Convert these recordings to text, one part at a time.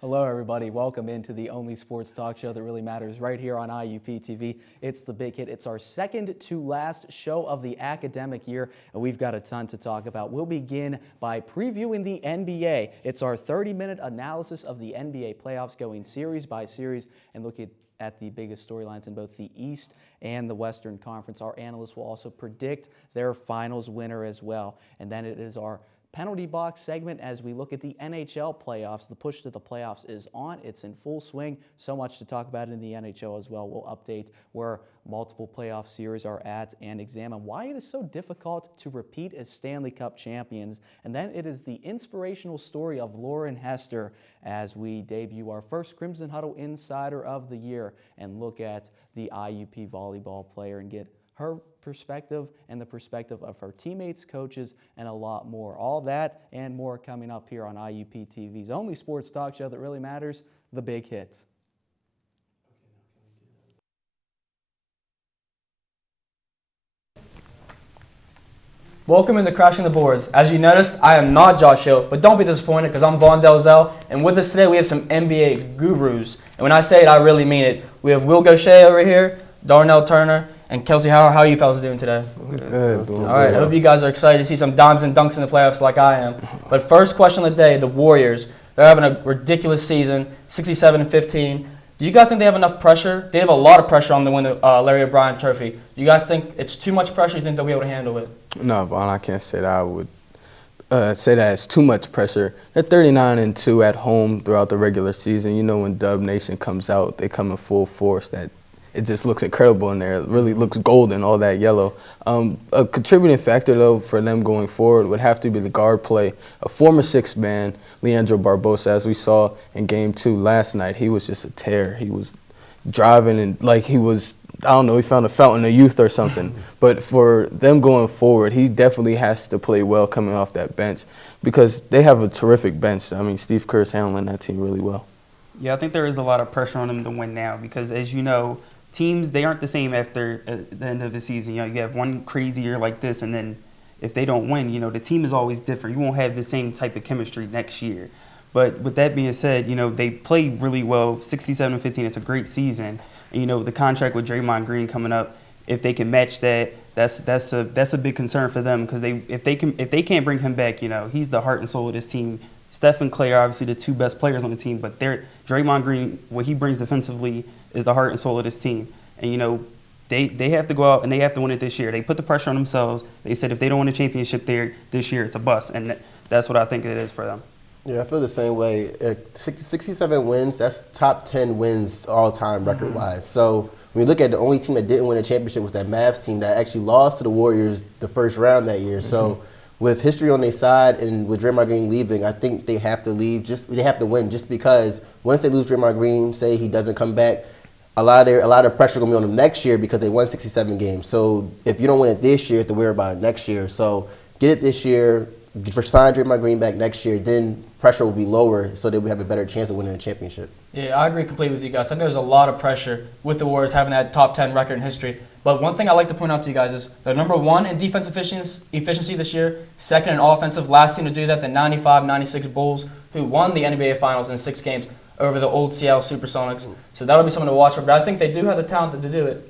Hello, everybody. Welcome into the only sports talk show that really matters right here on IUP-TV. It's The Big Hit. It's our second to last show of the academic year, and we've got a ton to talk about. We'll begin by previewing the NBA. It's our 30-minute analysis of the NBA playoffs, going series by series and looking at the biggest storylines in both the East and the Western Conference. Our analysts will also predict their finals winner as well. And then it is our penalty box segment as we look at the NHL playoffs. The push to the playoffs is on. It's in full swing. So much to talk about in the NHL as well. We'll update where multiple playoff series are at and examine why it is so difficult to repeat as Stanley Cup champions. And then it is the inspirational story of Lauren Hester as we debut our first Crimson Huddle Insider of the year and look at the IUP volleyball player and get her perspective and the perspective of her teammates, coaches, and a lot more. All that and more coming up here on IUP-TV's only sports talk show that really matters, The Big Hit. Welcome into Crashing the Boards. As you noticed, I am not Josh Hill, but don't be disappointed because I'm Vaughn Delzell, and with us today we have some NBA gurus. And when I say it, I really mean it. We have Will Gaucher over here, Darnell Turner, and Kelsey. How are you fellas doing today? Good. All right, I hope you guys are excited to see some dimes and dunks in the playoffs like I am. But first question of the day, the Warriors. They're having a ridiculous season, 67-15. Do you guys think they have enough pressure? They have a lot of pressure on them to win the Larry O'Brien Trophy. Do you guys think it's too much pressure? You think they'll be able to handle it? No, Vaughn, I can't say that. I would say that it's too much pressure. They're 39-2 at home throughout the regular season. You know, when Dub Nation comes out, they come in full force. That it just looks incredible in there. It really looks golden, all that yellow. A contributing factor, though, for them going forward would have to be the guard play. A former sixth-man, Leandro Barbosa, as we saw in Game 2 last night, he was just a tear. He was driving and like he was, I don't know, he found a fountain of youth or something. But for them going forward, he definitely has to play well coming off that bench because they have a terrific bench. I mean, Steve Kerr's handling that team really well. Yeah, I think there is a lot of pressure on them to win now because, as you know, teams, they aren't the same after the end of the season. You know, you have one crazy year like this, and then if they don't win, you know, the team is always different. You won't have the same type of chemistry next year. But with that being said, you know, they play really well, 67-15. It's a great season. And, you know, the contract with Draymond Green coming up, if they can match that, that's a big concern for them because if they can't bring him back, you know, he's the heart and soul of this team. Steph and Clay are obviously the two best players on the team, but Draymond Green, what he brings defensively is the heart and soul of this team. And, you know, they have to go out and they have to win it this year. They put the pressure on themselves. They said if they don't win a championship there this year, it's a bust. And that's what I think it is for them. Yeah, I feel the same way. 67 wins, that's top 10 wins all-time record-wise. So when you look at the only team that didn't win a championship was that Mavs team that actually lost to the Warriors the first round that year. So with history on their side and with Draymond Green leaving, I think they have to leave. They have to win just because once they lose Draymond Green, say he doesn't come back, a lot of pressure going to be on them next year because they won 67 games. So if you don't win it this year, you have to worry about it next year. So get it this year, sign Draymond Green back next year, then pressure will be lower so that we have a better chance of winning a championship. Yeah, I agree completely with you guys. I think there's a lot of pressure with the Warriors having that top 10 record in history. But one thing I like to point out to you guys is they're number 1 in defense efficiency this year, second in offensive. Last team to do that, the 95-96 Bulls, who won the NBA Finals in 6 games over the old Seattle Supersonics. So that'll be something to watch for. But I think they do have the talent to do it.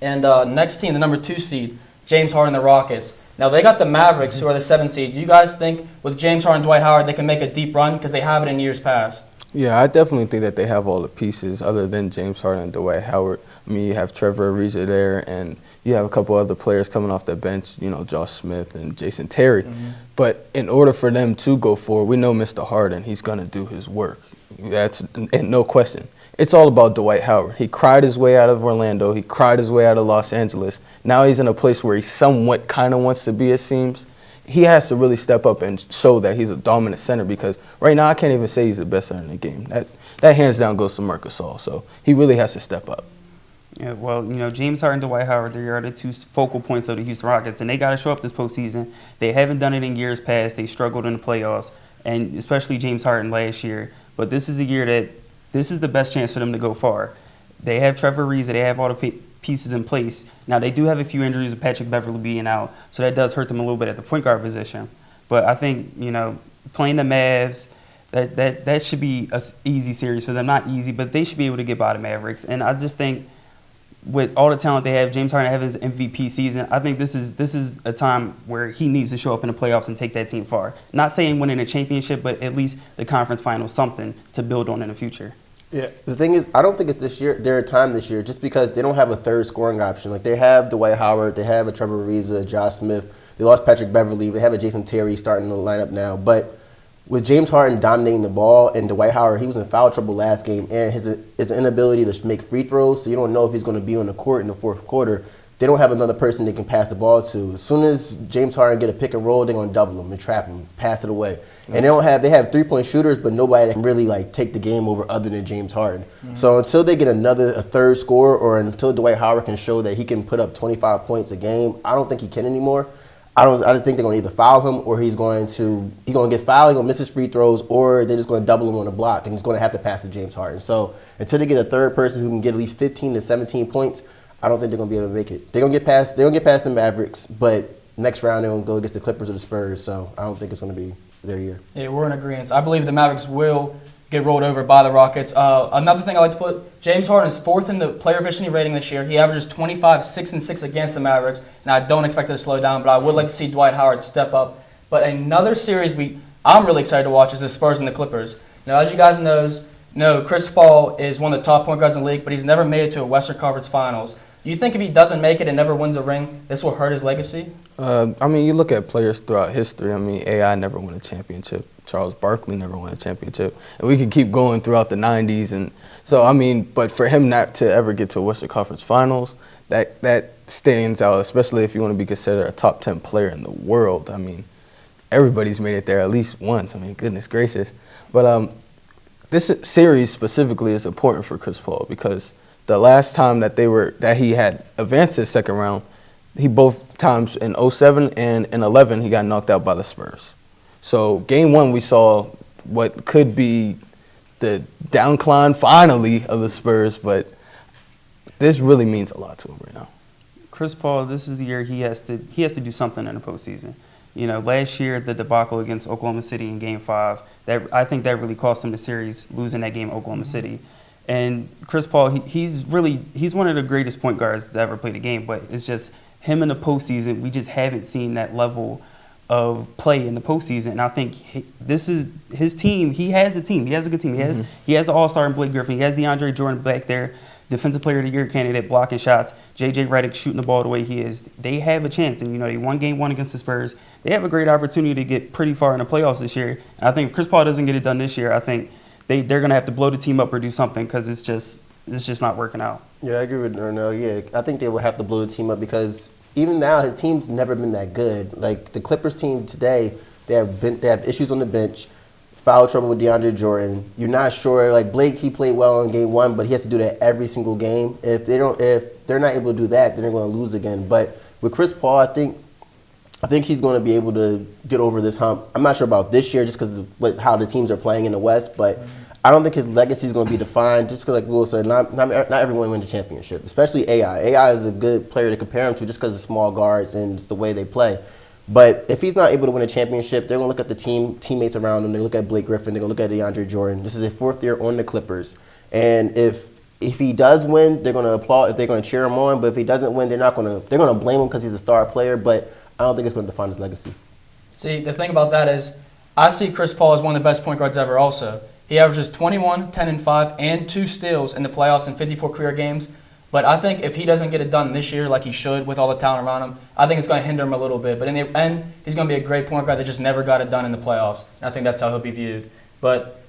And next team, the number 2 seed, James Harden, the Rockets. Now, they got the Mavericks, who are the 7th seed. Do you guys think with James Harden and Dwight Howard, they can make a deep run? Because they have it in years past. Yeah, I definitely think that they have all the pieces other than James Harden and Dwight Howard. I mean, you have Trevor Ariza there, and you have a couple other players coming off the bench, you know, Josh Smith and Jason Terry. But in order for them to go forward, we know Mr. Harden, he's going to do his work. That's no question. It's all about Dwight Howard. He cried his way out of Orlando. He cried his way out of Los Angeles. Now he's in a place where he somewhat kind of wants to be, it seems. He has to really step up and show that he's a dominant center because right now I can't even say he's the best center in the game. That hands down goes to Marc Gasol. So he really has to step up. Yeah, well, you know, James Harden and Dwight Howard, they are the 2 focal points of the Houston Rockets, and they got to show up this postseason. They haven't done it in years past. They struggled in the playoffs, and especially James Harden last year. But this is the year that this is the best chance for them to go far. They have Trevor Ariza. They have all the pieces in place. Now, they do have a few injuries with Patrick Beverley being out, so that does hurt them a little bit at the point guard position. But I think, you know, playing the Mavs, That should be an easy series for them. Not easy, but they should be able to get by the Mavericks. And I just think with all the talent they have, James Harden having his MVP season, I think this is a time where he needs to show up in the playoffs and take that team far. Not saying winning a championship, but at least the conference finals, something to build on in the future. Yeah, the thing is, I don't think it's this year, their time this year, just because they don't have a third scoring option. Like, they have Dwight Howard, they have a Trevor Ariza, Josh Smith, they lost Patrick Beverly, they have a Jason Terry starting the lineup now. But with James Harden dominating the ball and Dwight Howard, he was in foul trouble last game, and his inability to make free throws, so you don't know if he's going to be on the court in the fourth quarter. They don't have another person they can pass the ball to. As soon as James Harden get a pick and roll, they're going to double him and trap him, pass it away. And they have three-point shooters, but nobody that can really like take the game over other than James Harden. So until they get a third scorer, or until Dwight Howard can show that he can put up 25 points a game, I don't think he can anymore. I just think they're going to either foul him, or he's going to get fouled, he's going to miss his free throws, or they're just going to double him on the block, and he's going to have to pass to James Harden. So until they get a third person who can get at least 15 to 17 points, I don't think they're going to be able to make it. They're going to get past the Mavericks, but next round they're going to go against the Clippers or the Spurs, so I don't think it's going to be their year. Yeah, we're in agreement. I believe the Mavericks will get rolled over by the Rockets. Another thing I like to put, James Harden is 4th in the player efficiency rating this year. He averages 25, 6, and 6 against the Mavericks, and I don't expect it to slow down, but I would like to see Dwight Howard step up. But another series I'm really excited to watch is the Spurs and the Clippers. Now, as you guys know, Chris Paul is one of the top point guards in the league, but he's never made it to a Western Conference Finals. Do you think if he doesn't make it and never wins a ring, this will hurt his legacy? You look at players throughout history. AI never won a championship. Charles Barkley never won a championship. And we could keep going throughout the 90s. And so, but for him not to ever get to a Western Conference Finals, that stands out, especially if you want to be considered a top 10 player in the world. Everybody's made it there at least once. Goodness gracious. But this series specifically is important for Chris Paul because the last time that he had advanced his second round, he both times in 07 and in 11 he got knocked out by the Spurs. So game 1 we saw what could be the downcline finally of the Spurs, but this really means a lot to him right now. Chris Paul, this is the year he has to do something in the postseason. Last year the debacle against Oklahoma City in Game 5, I think that really cost him the series, losing that game Oklahoma City. And Chris Paul, he's one of the greatest point guards to ever play the game, but it's just him in the postseason, we just haven't seen that level of play in the postseason. And I think this is his team. He has a team. He has a good team. He has an all-star in Blake Griffin. He has DeAndre Jordan back there, Defensive Player of the Year candidate, blocking shots. J.J. Redick shooting the ball the way he is. They have a chance. And, they won Game 1 against the Spurs. They have a great opportunity to get pretty far in the playoffs this year. And I think if Chris Paul doesn't get it done this year, I think they're going to have to blow the team up or do something because it's just not working out. Yeah, I agree with Darnell. Yeah, I think they will have to blow the team up because even now his team's never been that good. Like the Clippers team today, they have issues on the bench, foul trouble with DeAndre Jordan. You're not sure. Like Blake, he played well in Game 1, but he has to do that every single game. If they're not able to do that, then they're going to lose again. But with Chris Paul, I think he's going to be able to get over this hump. I'm not sure about this year just because of how the teams are playing in the West, but I don't think his legacy is going to be defined just because, like Will said, not everyone wins a championship, especially AI. AI is a good player to compare him to just because of small guards and just the way they play. But if he's not able to win a championship, they're going to look at the teammates around him. They look at Blake Griffin. They're going to look at DeAndre Jordan. This is a 4th year on the Clippers. And if he does win, they're going to applaud. They're going to cheer him on. But if he doesn't win, they're going to blame him because he's a star player. But I don't think it's going to define his legacy. See, the thing about that is I see Chris Paul as one of the best point guards ever also. He averages 21, 10, and 5, and 2 steals in the playoffs in 54 career games. But I think if he doesn't get it done this year like he should with all the talent around him, I think it's going to hinder him a little bit. But in the end, he's going to be a great point guard that just never got it done in the playoffs. And I think that's how he'll be viewed. But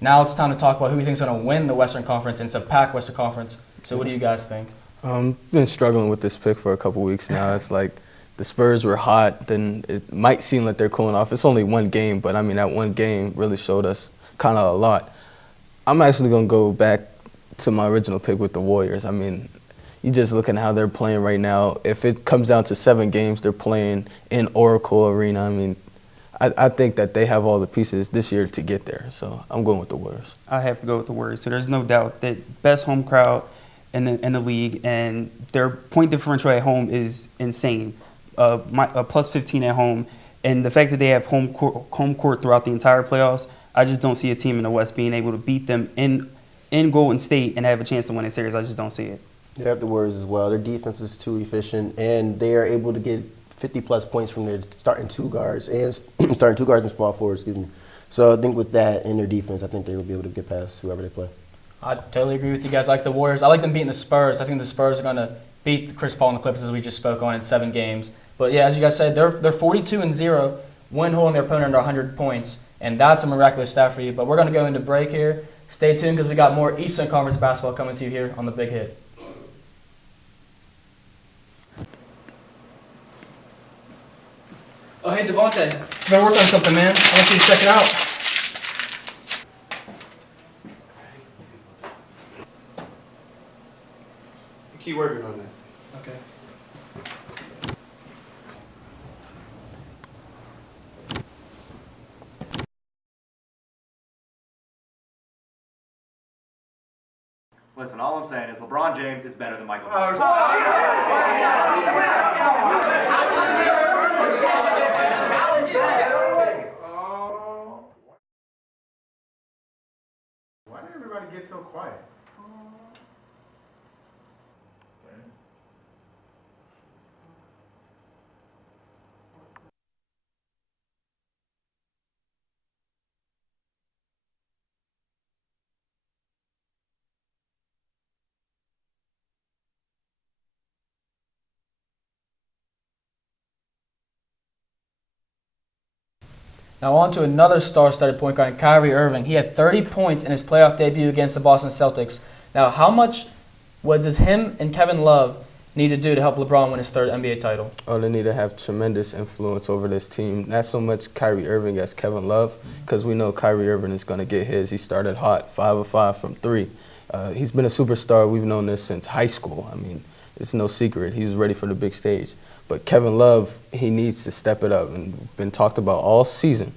now it's time to talk about who we think is going to win the Western Conference. And it's a packed Western Conference. So what do you guys think? Been struggling with this pick for a couple weeks now. It's like the Spurs were hot, then it might seem like they're cooling off. It's only one game, but that one game really showed us kind of a lot. I'm actually going to go back to my original pick with the Warriors. You just looking at how they're playing right now. If it comes down to 7 games, they're playing in Oracle Arena. I think that they have all the pieces this year to get there. So I'm going with the Warriors. I have to go with the Warriors. So there's no doubt that best home crowd in the league, and their point differential at home is insane. Plus 15 at home, and the fact that they have home court throughout the entire playoffs, I just don't see a team in the West being able to beat them in Golden State and have a chance to win a series. I just don't see it. They have the Warriors as well. Their defense is too efficient, and they are able to get 50-plus points from their starting two guards and small forwards. Excuse me. So I think with that and their defense, I think they will be able to get past whoever they play. I totally agree with you guys. I like the Warriors. I like them beating the Spurs. I think the Spurs are going to beat Chris Paul and the Clippers, as we just spoke on, in 7 games. But yeah, as you guys said, they're 42-0, win holding their opponent under 100 points, and that's a miraculous stat for you. But we're going to go into break here. Stay tuned because we got more Eastern Conference basketball coming to you here on the Big Hit. Oh, hey, Devontae. Been working on something, man. I want you to check it out. Keep working on that. Okay. Listen, all I'm saying is LeBron James is better than Michael Oh, why did everybody get so quiet? Now on to another star-studded point guard, Kyrie Irving. He had 30 points in his playoff debut against the Boston Celtics. Now, how much does him and Kevin Love need to do to help LeBron win his 3rd NBA title? Oh, they need to have tremendous influence over this team. Not so much Kyrie Irving as Kevin Love, because we know Kyrie Irving is going to get his. He started hot, 5 of 5 from 3. He's been a superstar. We've known this since high school. I mean, it's no secret. He's ready for the big stage. But Kevin Love, he needs to step it up, and been talked about all season.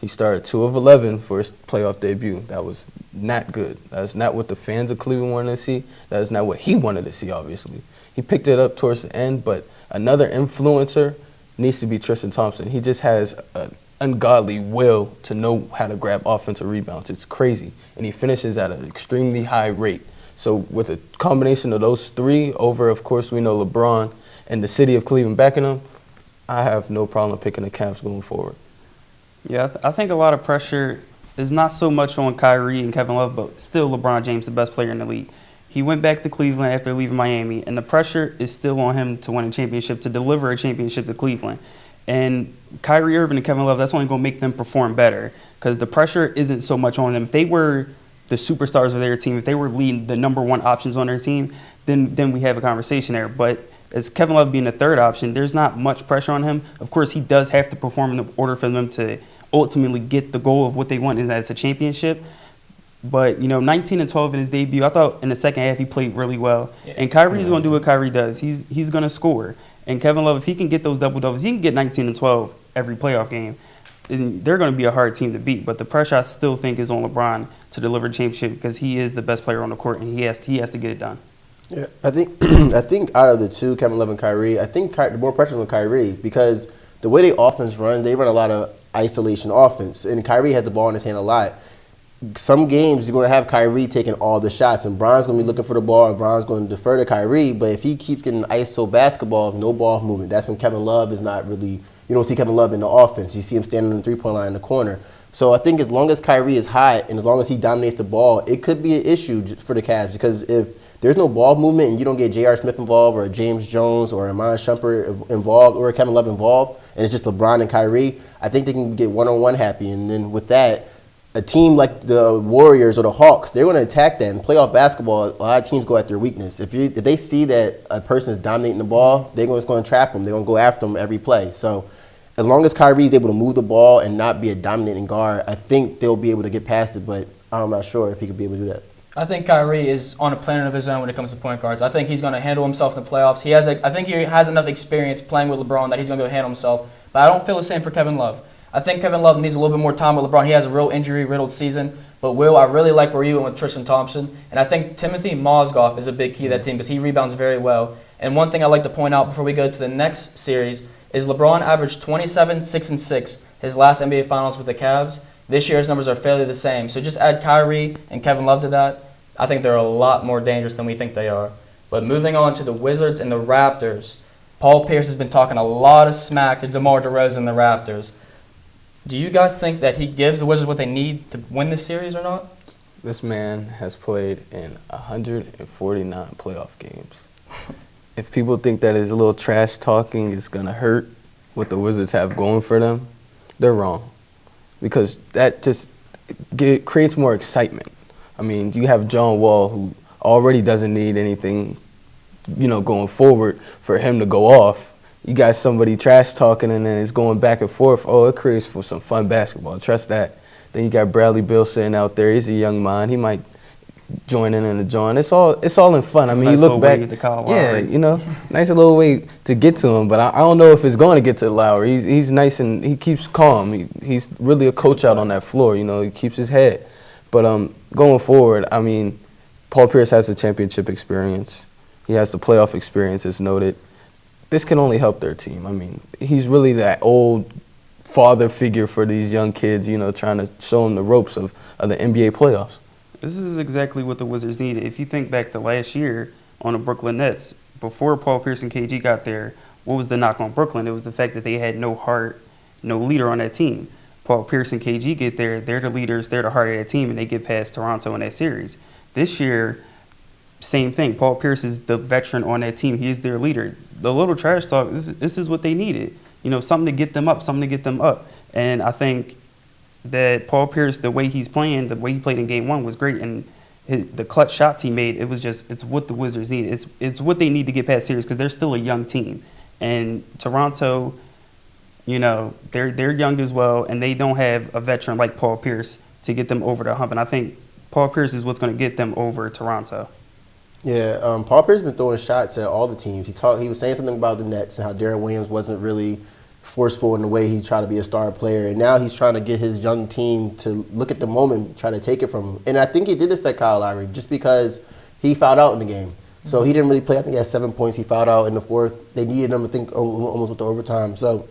He started 2 of 11 for his playoff debut. That was not good. That's not what the fans of Cleveland wanted to see. That is not what he wanted to see, obviously. He picked it up towards the end, but another influencer needs to be Tristan Thompson. He just has an ungodly will to know how to grab offensive rebounds. It's crazy. And he finishes at an extremely high rate. So with a combination of those 3 over, of course, we know LeBron and the city of Cleveland backing him, I have no problem picking the Cavs going forward. Yeah, I think a lot of pressure is not so much on Kyrie and Kevin Love, but still LeBron James, the best player in the league. He went back to Cleveland after leaving Miami, and the pressure is still on him to win a championship, to deliver a championship to Cleveland. And Kyrie Irving and Kevin Love, that's only going to make them perform better because the pressure isn't so much on them. If they were the superstars of their team, if they were leading the #1 options on their team, then we have a conversation there. But as Kevin Love being the 3rd option, there's not much pressure on him. Of course, he does have to perform in order for them to ultimately get the goal of what they want, and that's a championship. But, 19 and 12 in his debut, I thought in the second half he played really well. Yeah. And Kyrie's going to do what Kyrie does. He's going to score. And Kevin Love, if he can get those double-doubles, he can get 19 and 12 every playoff game. And they're going to be a hard team to beat. But the pressure I still think is on LeBron to deliver the championship because he is the best player on the court, and he has to get it done. Yeah, I think out of the 2, Kevin Love and Kyrie, I think the more pressure is on Kyrie because the way they offense run, they run a lot of isolation offense, and Kyrie has the ball in his hand a lot. Some games you're going to have Kyrie taking all the shots, and Bron's going to be looking for the ball, and Bron's going to defer to Kyrie. But if he keeps getting ISO basketball, no ball movement, that's when Kevin Love is not really. You don't see Kevin Love in the offense. You see him standing on the 3-point line in the corner. So I think as long as Kyrie is hot and as long as he dominates the ball, it could be an issue for the Cavs because if there's no ball movement and you don't get J.R. Smith involved or James Jones or Iman Shumpert involved or Kevin Love involved, and it's just LeBron and Kyrie, I think they can get one-on-one happy. And then with that, a team like the Warriors or the Hawks, they're going to attack that. In playoff basketball, a lot of teams go at their weakness. If they see that a person is dominating the ball, they're just going to trap them. They're going to go after them every play. So as long as Kyrie is able to move the ball and not be a dominating guard, I think they'll be able to get past it, but I'm not sure if he could be able to do that. I think Kyrie is on a planet of his own when it comes to point guards. I think he's going to handle himself in the playoffs. I think he has enough experience playing with LeBron that he's going to handle himself. But I don't feel the same for Kevin Love. I think Kevin Love needs a little bit more time with LeBron. He has a real injury-riddled season. But, Will, I really like where you went with Tristan Thompson. And I think Timothy Mozgov is a big key to that team because he rebounds very well. And one thing I'd like to point out before we go to the next series is LeBron averaged 27, 6, and 6 his last NBA Finals with the Cavs. This year's numbers are fairly the same. So just add Kyrie and Kevin Love to that. I think they're a lot more dangerous than we think they are. But moving on to the Wizards and the Raptors, Paul Pierce has been talking a lot of smack to DeMar DeRozan and the Raptors. Do you guys think that he gives the Wizards what they need to win this series or not? This man has played in 149 playoff games. If people think that his little trash talking is going to hurt what the Wizards have going for them, they're wrong. Because that just creates more excitement. I mean, you have John Wall, who already doesn't need anything, going forward for him to go off. You got somebody trash talking and then it's going back and forth. Oh, it creates for some fun basketball. Trust that. Then you got Bradley Beal sitting out there. He's a young mind. He might join in the joint. It's all in fun. I mean, nice you look back. Nice little way to get to him. But I don't know if it's going to get to Lowry. He's nice and he keeps calm. He's really a coach out on that floor. He keeps his head. But going forward, I mean, Paul Pierce has the championship experience. He has the playoff experience, as noted. This can only help their team. I mean, he's really that old father figure for these young kids, trying to show them the ropes of the NBA playoffs. This is exactly what the Wizards needed. If you think back to last year on the Brooklyn Nets, before Paul Pierce and KG got there, what was the knock on Brooklyn? It was the fact that they had no heart, no leader on that team. Paul Pierce and KG get there, they're the leaders, they're the heart of that team, and they get past Toronto in that series. This year, same thing. Paul Pierce is the veteran on that team. He is their leader. The little trash talk, this is what they needed. Something to get them up, And I think that Paul Pierce, the way he's playing, the way he played in Game 1 was great. And the clutch shots he made, it's what the Wizards need. It's what they need to get past series because they're still a young team. And Toronto, they're young as well, and they don't have a veteran like Paul Pierce to get them over the hump. And I think Paul Pierce is what's going to get them over Toronto. Yeah, Paul Pierce has been throwing shots at all the teams. He was saying something about the Nets and how Darren Williams wasn't really forceful in the way he tried to be a star player. And now he's trying to get his young team to look at the moment, try to take it from him. And I think it did affect Kyle Lowry just because he fouled out in the game. So he didn't really play. I think he had 7 points. He fouled out in the fourth. They needed him, I think, almost with the overtime. So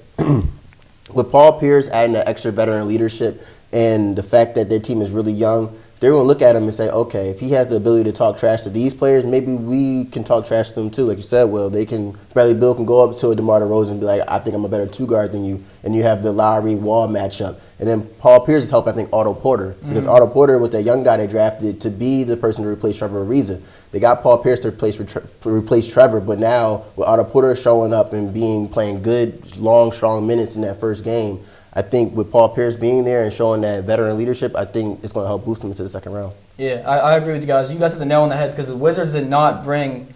with Paul Pierce adding that extra veteran leadership and the fact that their team is really young, they're going to look at him and say, okay, if he has the ability to talk trash to these players, maybe we can talk trash to them too. Like you said, Will, Bradley Beal can go up to a DeMar DeRozan and be like, I think I'm a better two guard than you. And you have the Lowry-Wall matchup. And then Paul Pierce is helping, I think, Otto Porter. Because Otto Porter was that young guy they drafted to be the person to replace Trevor Ariza. They got Paul Pierce to replace Trevor, but now with Otto Porter showing up and playing good, long, strong minutes in that first game, I think with Paul Pierce being there and showing that veteran leadership, I think it's going to help boost them into the second round. Yeah, I agree with you guys. You guys hit the nail on the head because the Wizards did not bring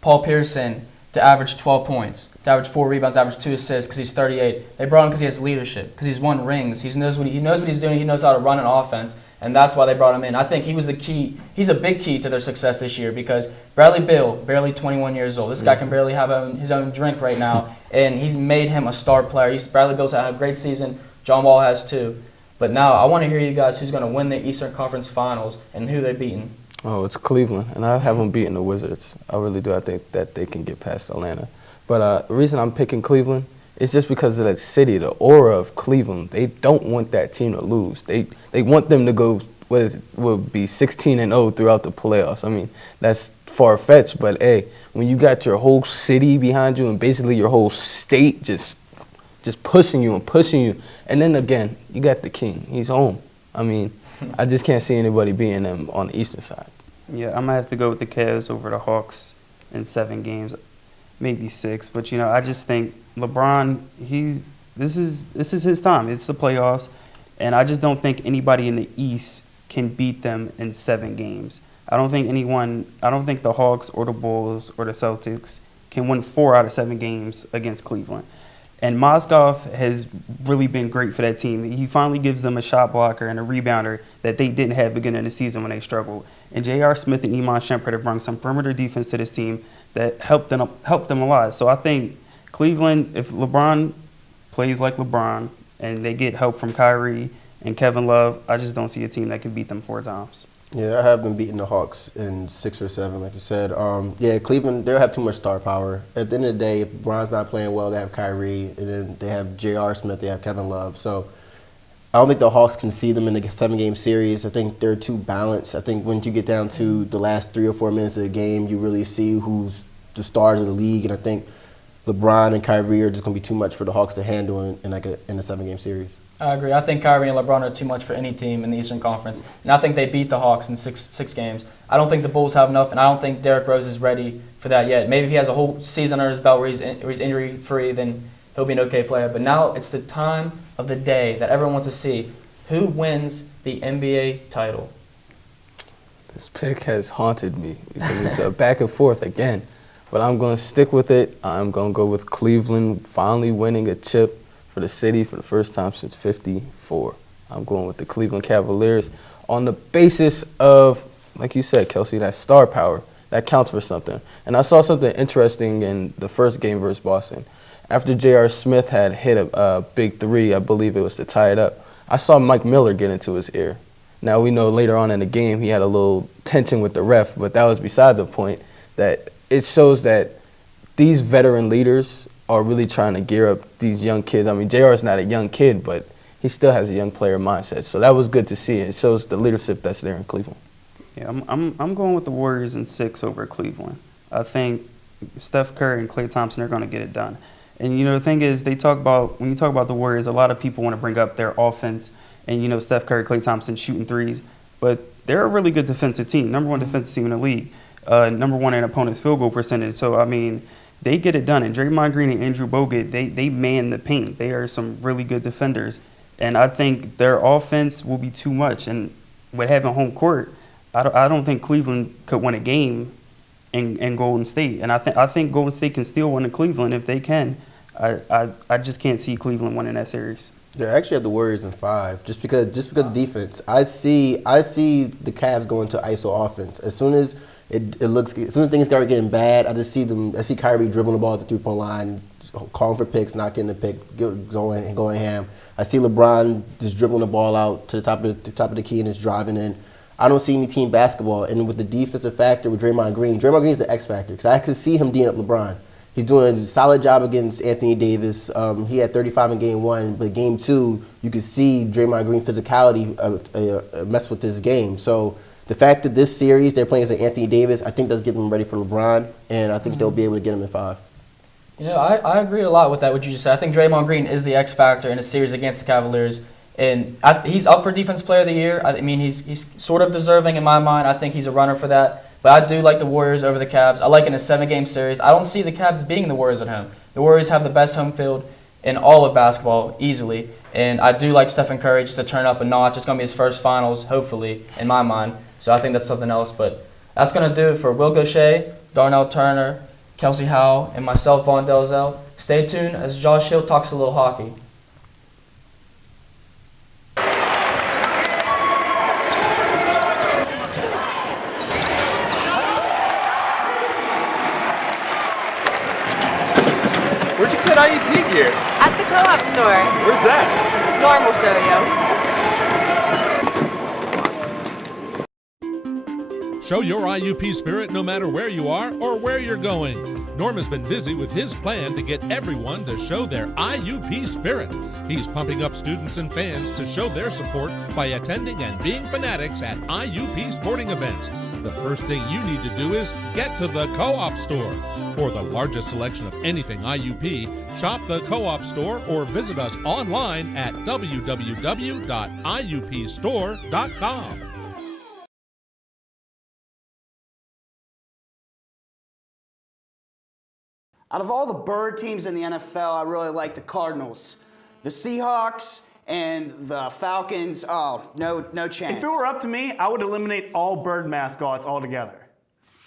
Paul Pierce in to average 12 points, to average 4 rebounds, to average 2 assists because he's 38. They brought him because he has leadership, because he's won rings. He knows what he's doing. He knows how to run an offense, and that's why they brought him in. I think he was the key. He's a big key to their success this year because Bradley Beal, barely 21 years old. This guy can barely have his own drink right now, and he's made him a star player. Bradley Beal's had a great season. John Wall has too. But now I want to hear you guys who's going to win the Eastern Conference Finals and who they're beating. Oh, it's Cleveland, and I have them beating the Wizards. I really do. I think that they can get past Atlanta. But the reason I'm picking Cleveland is just because of that city, the aura of Cleveland. They don't want that team to lose. They want them to go, will be 16-0 throughout the playoffs. I mean, that's far-fetched, but hey, when you got your whole city behind you and basically your whole state just pushing you, and then again, you got the king. He's home. I mean, I just can't see anybody beating them on the eastern side. Yeah, I'm going to have to go with the Cavs over the Hawks in 7 games, maybe 6. But, I just think LeBron, this is his time. It's the playoffs, and I just don't think anybody in the East can beat them in 7 games. I don't think the Hawks or the Bulls or the Celtics can win 4 out of 7 games against Cleveland. And Mozgov has really been great for that team. He finally gives them a shot blocker and a rebounder that they didn't have beginning of the season when they struggled. And J.R. Smith and Iman Shumpert have brought some perimeter defense to this team that helped them a lot. So I think Cleveland, if LeBron plays like LeBron and they get help from Kyrie and Kevin Love, I just don't see a team that can beat them 4 times. Yeah, I have them beating the Hawks in 6 or 7, like you said. Yeah, Cleveland, they'll have too much star power. At the end of the day, if Bron's not playing well, they have Kyrie, and then they have J.R. Smith, they have Kevin Love. So I don't think the Hawks can see them in a 7-game series. I think they're too balanced. I think when you get down to the last 3 or 4 minutes of the game, you really see who's the stars of the league. And I think LeBron and Kyrie are just going to be too much for the Hawks to handle in a 7-game series. I agree. I think Kyrie and LeBron are too much for any team in the Eastern Conference. And I think they beat the Hawks in six games. I don't think the Bulls have enough, and I don't think Derrick Rose is ready for that yet. Maybe if he has a whole season under his belt where he's injury-free, then he'll be an okay player. But now it's the time of the day that everyone wants to see. Who wins the NBA title? This pick has haunted me because it's a back and forth again. But I'm going to stick with it. I'm going to go with Cleveland finally winning a chip for the city for the first time since '54. I'm going with the Cleveland Cavaliers on the basis of, like you said, Kelsey, that star power. That counts for something. And I saw something interesting in the first game versus Boston. After J.R. Smith had hit a big three, I believe it was to tie it up, I saw Mike Miller get into his ear. Now, we know later on in the game he had a little tension with the ref, but that was beside the point. That it shows that these veteran leaders are really trying to gear up these young kids. I mean, JR is not a young kid, but he still has a young player mindset. So that was good to see. It shows the leadership that's there in Cleveland. Yeah, I'm going with the Warriors in 6 over Cleveland. I think Steph Curry and Klay Thompson are going to get it done. And, you know, the thing is, when you talk about the Warriors, a lot of people want to bring up their offense and, you know, Steph Curry, Klay Thompson shooting threes. But they're a really good defensive team, #1 defensive team in the league, #1 in opponent's field goal percentage. So, I mean, they get it done. And Draymond Green and Andrew Bogut, they man the paint. They are some really good defenders. And I think their offense will be too much. And with having home court, I don't think Cleveland could win a game in Golden State. And I think Golden State can still win in Cleveland if they can. I just can't see Cleveland winning that series. Yeah, I actually have the Warriors in 5, just because of defense. I see the Cavs going to ISO offense. As soon as things start getting bad, I see Kyrie dribbling the ball at the 3-point line, calling for picks, not getting the pick, going ham. I see LeBron just dribbling the ball out to the top of the key and just driving in. I don't see any team basketball. And with the defensive factor with Draymond Green is the X factor because I could see him D'ing up LeBron. He's doing a solid job against Anthony Davis. He had 35 in game 1, but game 2, you could see Draymond Green physicality mess with this game. So the fact that this series they're playing against Anthony Davis, I think that's getting them ready for LeBron, and I think they'll be able to get him in 5. You know, I agree a lot with that, what you just said. I think Draymond Green is the X factor in a series against the Cavaliers. And he's up for Defensive Player of the Year. I mean, he's sort of deserving in my mind. I think he's a runner for that. But I do like the Warriors over the Cavs. I like in a 7-game series. I don't see the Cavs beating the Warriors at home. The Warriors have the best home field in all of basketball, easily. And I do like Stephen Curry just to turn up a notch. It's going to be his first finals, hopefully, in my mind. So I think that's something else. But that's going to do it for Will Gaucher, Darnell Turner, Kelsey Howell, and myself, Vaughn Delzell. Stay tuned as Josh Hill talks a little hockey. Where'd you get IUP gear? At the co-op store. Where's that? Norm will show you. Show your IUP spirit no matter where you are or where you're going. Norm has been busy with his plan to get everyone to show their IUP spirit. He's pumping up students and fans to show their support by attending and being fanatics at IUP sporting events. The first thing you need to do is get to the co-op store. For the largest selection of anything IUP, shop the co-op store or visit us online at www.iupstore.com. Out of all the bird teams in the NFL, I really like the Cardinals. The Seahawks and the Falcons, oh, no chance. If it were up to me, I would eliminate all bird mascots altogether.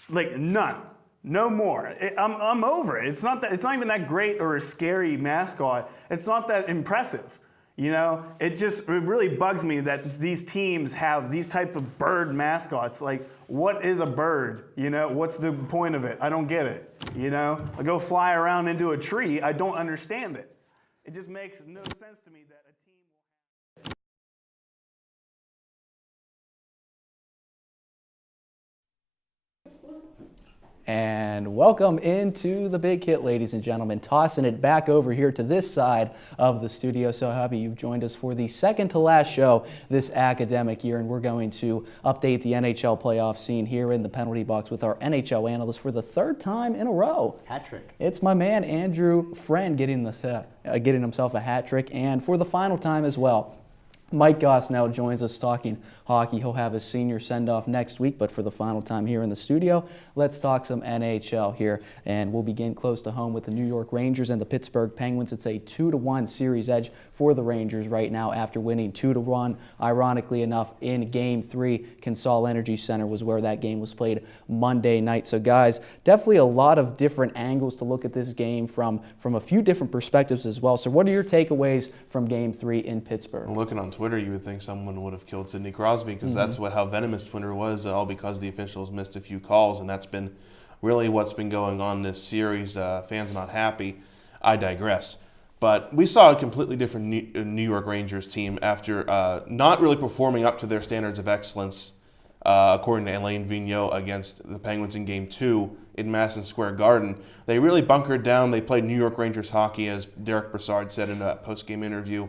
Like, none. No more. I'm over it. It's not even that great or a scary mascot. It's not that impressive. You know, it really bugs me that these teams have these type of bird mascots. Like, what is a bird? You know, what's the point of it? I don't get it. You know, I go fly around into a tree. I don't understand it. It just makes no sense to me that a team will have. And welcome into the Big Hit, ladies and gentlemen. Tossing it back over here to this side of the studio. So happy you've joined us for the second to last show this academic year. And we're going to update the NHL playoff scene here in the penalty box with our NHL analyst for the third time in a row. Hat trick. It's my man, Andrew Friend, getting himself a hat trick. And for the final time as well, Mike Goss now joins us talking hockey. He'll have his senior send-off next week, but for the final time here in the studio, let's talk some NHL here. And we'll begin close to home with the New York Rangers and the Pittsburgh Penguins. It's a 2-1 series edge for the Rangers right now after winning 2-1. Ironically enough, in Game 3, Consol Energy Center was where that game was played Monday night. So guys, definitely a lot of different angles to look at this game from a few different perspectives as well. So what are your takeaways from Game 3 in Pittsburgh? Looking on Twitter, you would think someone would have killed Sidney Crosby because that's how venomous Twitter was, all because the officials missed a few calls, and that's been really what's been going on this series. Fans not happy. I digress. But we saw a completely different New York Rangers team after not really performing up to their standards of excellence, according to Alain Vigneault, against the Penguins in Game 2 in Madison Square Garden. They really bunkered down. They played New York Rangers hockey, as Derek Brassard said in a post-game interview.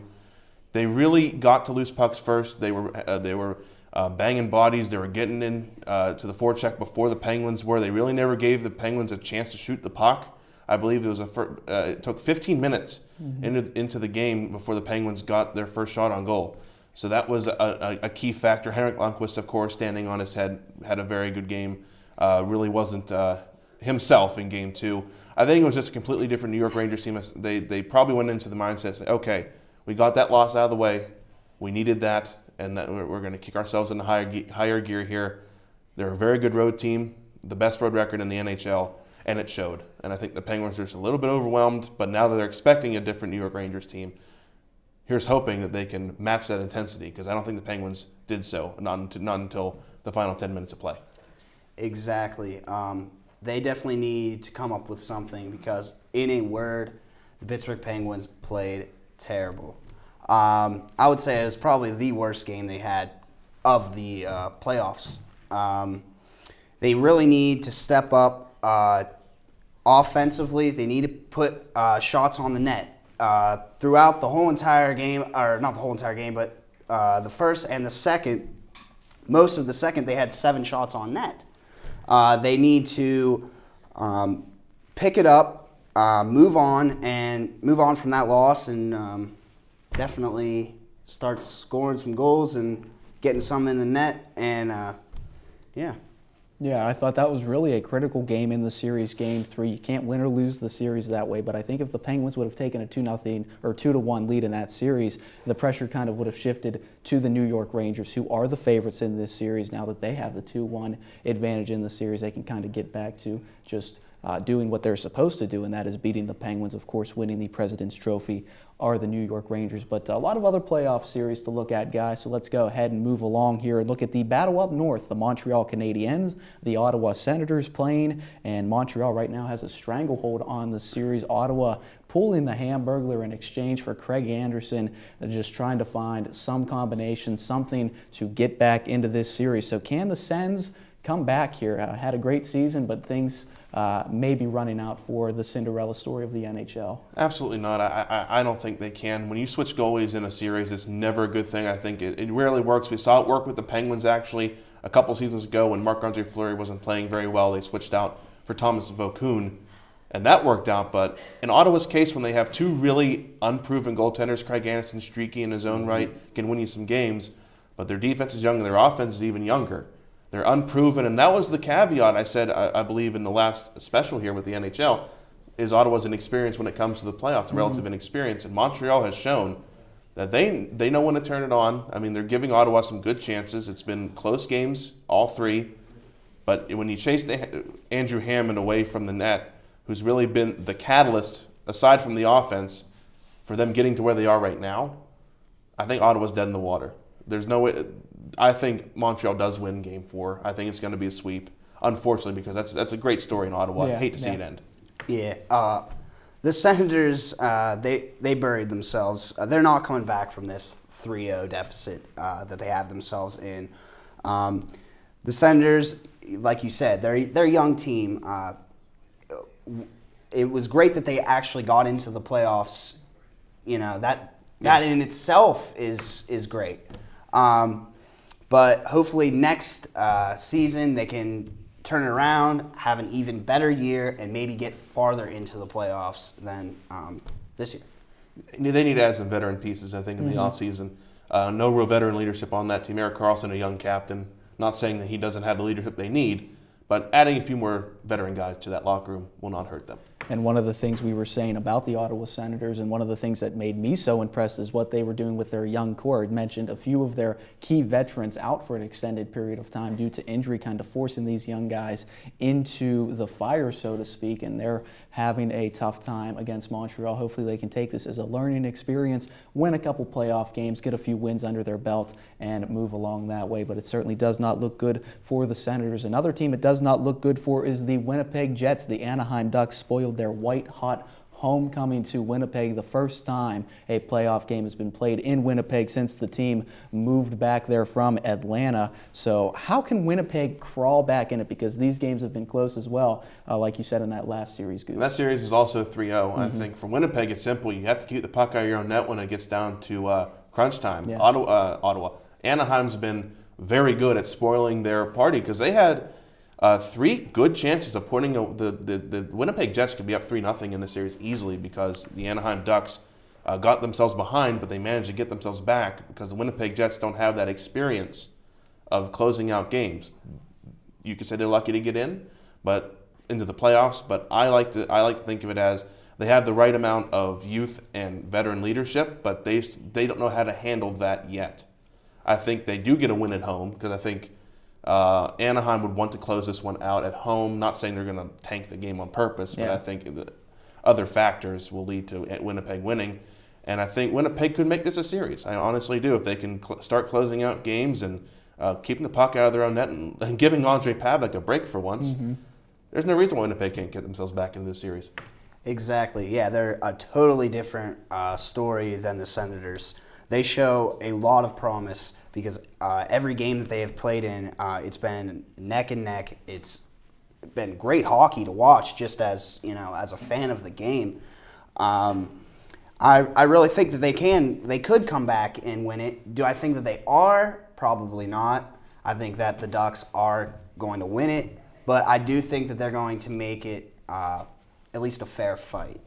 They really got to loose pucks first. They were banging bodies. They were getting in to the forecheck before the Penguins were. They really never gave the Penguins a chance to shoot the puck. I believe it took 15 minutes into the game before the Penguins got their first shot on goal. So that was a key factor. Henrik Lundqvist, of course, standing on his head, had a very good game. Really wasn't himself in Game 2. I think it was just a completely different New York Rangers team. They probably went into the mindset, saying, okay, we got that loss out of the way. We needed that, and we're going to kick ourselves into higher gear here. They're a very good road team, the best road record in the NHL, and it showed. And I think the Penguins are just a little bit overwhelmed, but now that they're expecting a different New York Rangers team, here's hoping that they can match that intensity, because I don't think the Penguins did so, not until the final 10 minutes of play. Exactly. They definitely need to come up with something because, in a word, the Pittsburgh Penguins played terrible. I would say it was probably the worst game they had of the playoffs. They really need to step up offensively. They need to put shots on the net throughout the whole entire game, or not the whole entire game, but the first and the second. Most of the second, they had 7 shots on net. They need to pick it up, move on from that loss, and definitely start scoring some goals and getting some in the net. And yeah. Yeah, I thought that was really a critical game in the series, Game 3. You can't win or lose the series that way, but I think if the Penguins would have taken a 2-0 or 2-1 lead in that series, the pressure kind of would have shifted to the New York Rangers, who are the favorites in this series. Now that they have the 2-1 advantage in the series, they can kind of get back to just doing what they're supposed to do, and that is beating the Penguins. Of course, winning the President's Trophy are the New York Rangers. But a lot of other playoff series to look at, guys. So let's go ahead and move along here and look at the battle up north. The Montreal Canadiens, the Ottawa Senators playing, and Montreal right now has a stranglehold on the series. Ottawa pulling the Hamburglar in exchange for Craig Anderson, just trying to find some combination, something to get back into this series. So can the Sens come back here? Had a great season, but things may be running out for the Cinderella story of the NHL. Absolutely not. I don't think they can. When you switch goalies in a series, it's never a good thing. I think it rarely works. We saw it work with the Penguins actually a couple seasons ago when Marc-Andre Fleury wasn't playing very well. They switched out for Thomas Vokoun, and that worked out. But in Ottawa's case, when they have 2 really unproven goaltenders, Craig Anderson, streaky in his own right, can win you some games, but their defense is young and their offense is even younger. They're unproven, and that was the caveat I said, I believe, in the last special here with the NHL, is Ottawa's inexperience when it comes to the playoffs, the relative inexperience. And Montreal has shown that they know when to turn it on. I mean, they're giving Ottawa some good chances. It's been close games, all 3. But when you chase Andrew Hammond away from the net, who's really been the catalyst, aside from the offense, for them getting to where they are right now, I think Ottawa's dead in the water. There's no way. I think Montreal does win Game 4. I think it's going to be a sweep, unfortunately, because that's a great story in Ottawa. I hate to see it end. Yeah. The Senators, they buried themselves. They're not coming back from this 3-0 deficit that they have themselves in. The Senators, like you said, they're a young team. It was great that they actually got into the playoffs. That in itself is great. But hopefully next season they can turn it around, have an even better year, and maybe get farther into the playoffs than this year. They need to add some veteran pieces, I think, in the offseason. No real veteran leadership on that team. Eric Carlson, a young captain. Not saying that he doesn't have the leadership they need, but adding a few more veteran guys to that locker room will not hurt them. And one of the things we were saying about the Ottawa Senators, and one of the things that made me so impressed, is what they were doing with their young core. It mentioned a few of their key veterans out for an extended period of time due to injury, kind of forcing these young guys into the fire, so to speak, and they're having a tough time against Montreal. Hopefully they can take this as a learning experience, win a couple playoff games, get a few wins under their belt, and move along that way. But it certainly does not look good for the Senators. Another team it does not look good for is the Winnipeg Jets. The Anaheim Ducks spoiled their white-hot homecoming to Winnipeg, the first time a playoff game has been played in Winnipeg since the team moved back there from Atlanta. So how can Winnipeg crawl back in it? Because these games have been close as well, like you said in that last series, Goose. That series is also 3-0. I think for Winnipeg, it's simple. You have to keep the puck out of your own net when it gets down to crunch time. Yeah. Ottawa. Anaheim's been very good at spoiling their party because they had 3 good chances of putting the Winnipeg Jets could be up 3-0 in the series easily because the Anaheim Ducks got themselves behind, but they managed to get themselves back because the Winnipeg Jets don't have that experience of closing out games. You could say they're lucky to get in, but into the playoffs. But I like to think of it as they have the right amount of youth and veteran leadership, but they don't know how to handle that yet. I think they do get a win at home because I think Anaheim would want to close this one out at home. Not saying they're going to tank the game on purpose, but I think the other factors will lead to Winnipeg winning. And I think Winnipeg could make this a series. I honestly do. If they can start closing out games and keeping the puck out of their own net and giving Andre Pavelec a break for once, there's no reason why Winnipeg can't get themselves back into this series. Exactly. Yeah, they're a totally different story than the Senators. They show a lot of promise because every game that they have played in, it's been neck and neck. It's been great hockey to watch, just as as a fan of the game. I really think that they could come back and win it. Do I think that they are? Probably not. I think that the Ducks are going to win it, but I do think that they're going to make it at least a fair fight.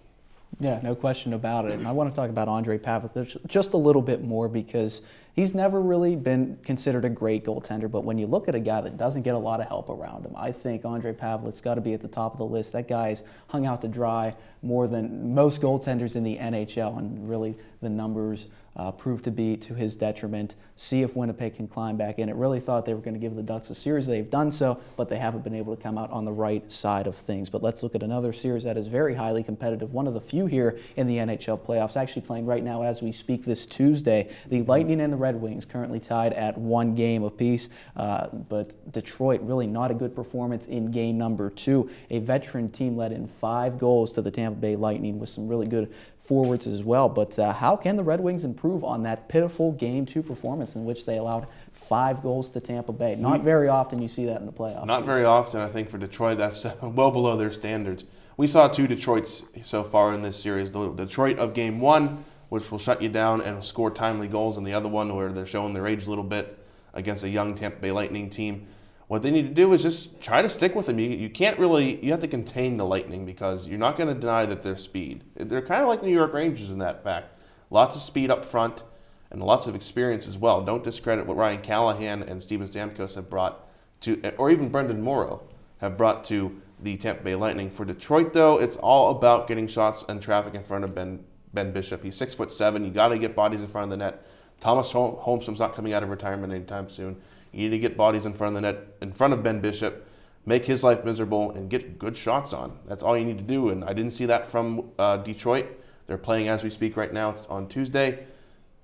Yeah, no question about it. And I want to talk about Andre Pavelec just a little bit more because he's never really been considered a great goaltender, but when you look at a guy that doesn't get a lot of help around him, I think Andre Pavelec's got to be at the top of the list. That guy's hung out to dry more than most goaltenders in the NHL, and really the numbers prove to be to his detriment. See if Winnipeg can climb back in. It really thought they were going to give the Ducks a series. They've done so, but they haven't been able to come out on the right side of things. But let's look at another series that is very highly competitive, one of the few here in the NHL playoffs, actually playing right now as we speak this Tuesday. The Lightning and the Red Wings currently tied at 1 game apiece, but Detroit really not a good performance in game number 2. A veteran team let in 5 goals to the Tampa Bay Lightning with some really good forwards as well. But how can the Red Wings improve on that pitiful Game 2 performance in which they allowed 5 goals to Tampa Bay? Not very often you see that in the playoffs. Not very often. I think for Detroit, that's well below their standards. We saw 2 Detroits so far in this series. The Detroit of Game 1, which will shut you down and score timely goals, and the other one where they're showing their age a little bit against a young Tampa Bay Lightning team. What they need to do is just try to stick with them. You can't really, you have to contain the Lightning because you're not going to deny that they're speed. They're kind of like the New York Rangers in that fact. Lots of speed up front and lots of experience as well. Don't discredit what Ryan Callahan and Steven Stamkos have brought to, or even Brendan Morrow have brought to the Tampa Bay Lightning. For Detroit, though, it's all about getting shots and traffic in front of Ben Bishop. He's 6'7". You got to get bodies in front of the net. Thomas Holmstrom's not coming out of retirement anytime soon. You need to get bodies in front of the net, in front of Ben Bishop, make his life miserable, and get good shots on. That's all you need to do, and I didn't see that from Detroit. They're playing as we speak right now. It's on Tuesday.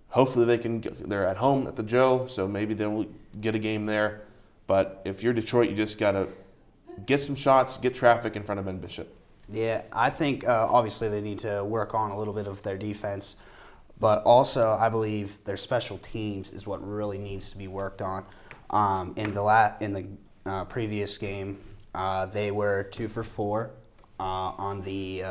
Hopefully they're at home at the Joe, so maybe they'll get a game there. But if you're Detroit, you just got to get some shots, get traffic in front of Ben Bishop. Yeah, I think obviously they need to work on a little bit of their defense, but also I believe their special teams is what really needs to be worked on. In the previous game, they were 2 for 4 on the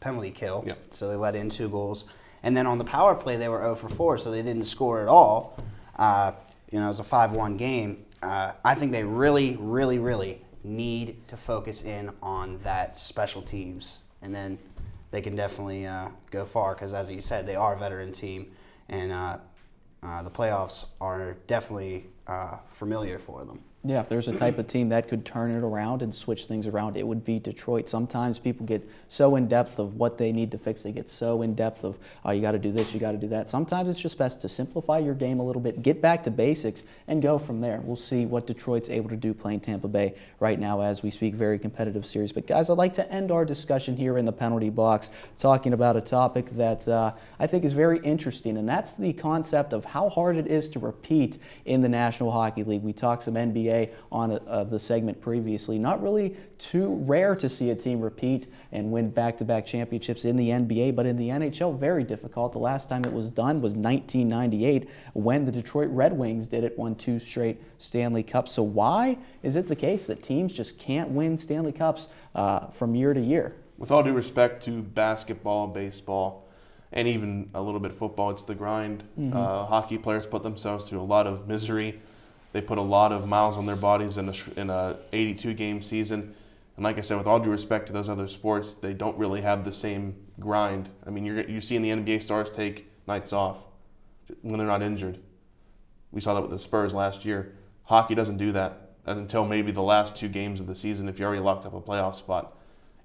penalty kill. Yep. So they let in 2 goals. And then on the power play, they were 0 for 4, so they didn't score at all. It was a 5-1 game. I think they really, really, really need to focus in on that special teams, and then they can definitely go far because, as you said, they are a veteran team, and the playoffs are definitely familiar for them. Yeah, if there's a type of team that could turn it around and switch things around, it would be Detroit. Sometimes people get so in depth of what they need to fix. They get so in depth of, oh, you got to do this, you got to do that. Sometimes it's just best to simplify your game a little bit, get back to basics, and go from there. We'll see what Detroit's able to do playing Tampa Bay right now as we speak. Very competitive series. But, guys, I'd like to end our discussion here in the penalty box talking about a topic that I think is very interesting, and that's the concept of how hard it is to repeat in the National Hockey League. We talked some NBA on the segment previously. Not really too rare to see a team repeat and win back-to-back championships in the NBA, but in the NHL, very difficult. The last time it was done was 1998 when the Detroit Red Wings did it, won 2 straight Stanley Cups. So why is it the case that teams just can't win Stanley Cups from year to year? With all due respect to basketball, baseball, and even a little bit football, it's the grind. Hockey players put themselves through a lot of misery. They put a lot of miles on their bodies in a 82-game season. And like I said, with all due respect to those other sports, they don't really have the same grind. I mean, you see in the NBA stars take nights off when they're not injured. We saw that with the Spurs last year. Hockey doesn't do that until maybe the last 2 games of the season if you already locked up a playoff spot.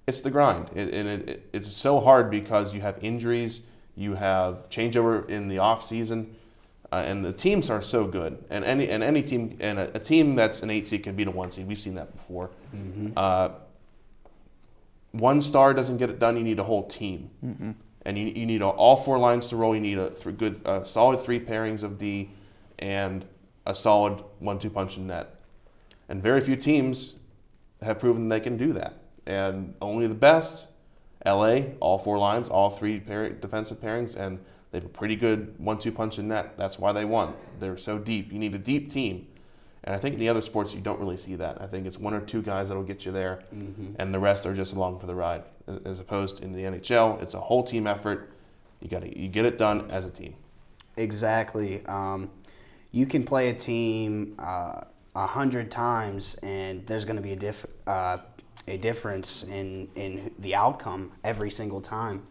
It's the grind. It's so hard because you have injuries, you have changeover in the off season. And the teams are so good, and any team, and a team that's an 8 seed can beat a 1 seed. We've seen that before. One star doesn't get it done. You need a whole team, and you need all 4 lines to roll. You need a solid 3 pairings of D, and a solid 1-2 punch in net. And very few teams have proven they can do that. And only the best, LA, all 4 lines, all 3 defensive pairings, and they have a pretty good 1-2 punch in net. That's why they won. They're so deep. You need a deep team. And I think in the other sports, you don't really see that. I think it's 1 or 2 guys that will get you there, and the rest are just along for the ride. As opposed to in the NHL, it's a whole team effort. You get it done as a team. Exactly. You can play a team 100 times, and there's going to be a difference in the outcome every single time.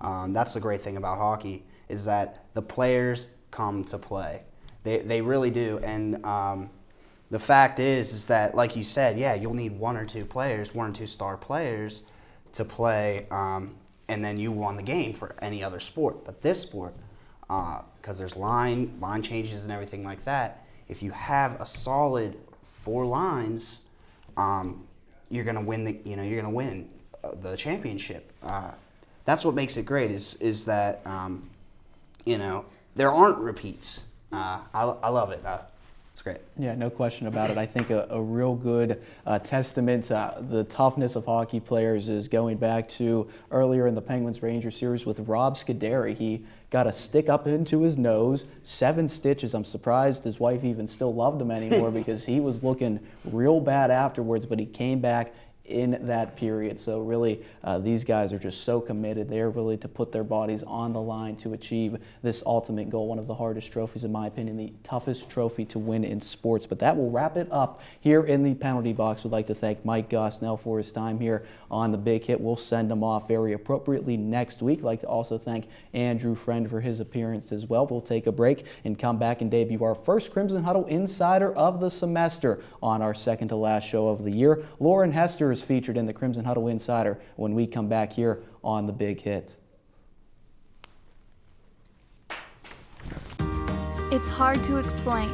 That's the great thing about hockey, is that the players come to play. They really do. And the fact is that, like you said, yeah, you'll need 1 or 2 players, 1 or 2 star players to play, and then you won the game for any other sport. But this sport, because there's line changes and everything like that, if you have a solid 4 lines, you're gonna win the championship. That's what makes it great. Is that there aren't repeats. I love it. It's great. Yeah, no question about it. I think a real good testament to the toughness of hockey players is going back to earlier in the Penguins-Rangers series with Rob Scuderi. He got a stick up into his nose, 7 stitches. I'm surprised his wife even still loved him anymore because he was looking real bad afterwards, but he came back in that period. So really, these guys are just so committed. They're really to put their bodies on the line to achieve this ultimate goal, one of the hardest trophies, in my opinion, the toughest trophy to win in sports. But that will wrap it up here in the penalty box. We'd like to thank Mike Gosnell for his time here on The Big Hit. We'll send him off very appropriately next week. I'd like to also thank Andrew Friend for his appearance as well. We'll take a break and come back and debut our first Crimson Huddle Insider of the semester on our second to last show of the year. Lauren Hester is featured in the Crimson Huddle Insider when we come back here on The Big Hit. It's hard to explain.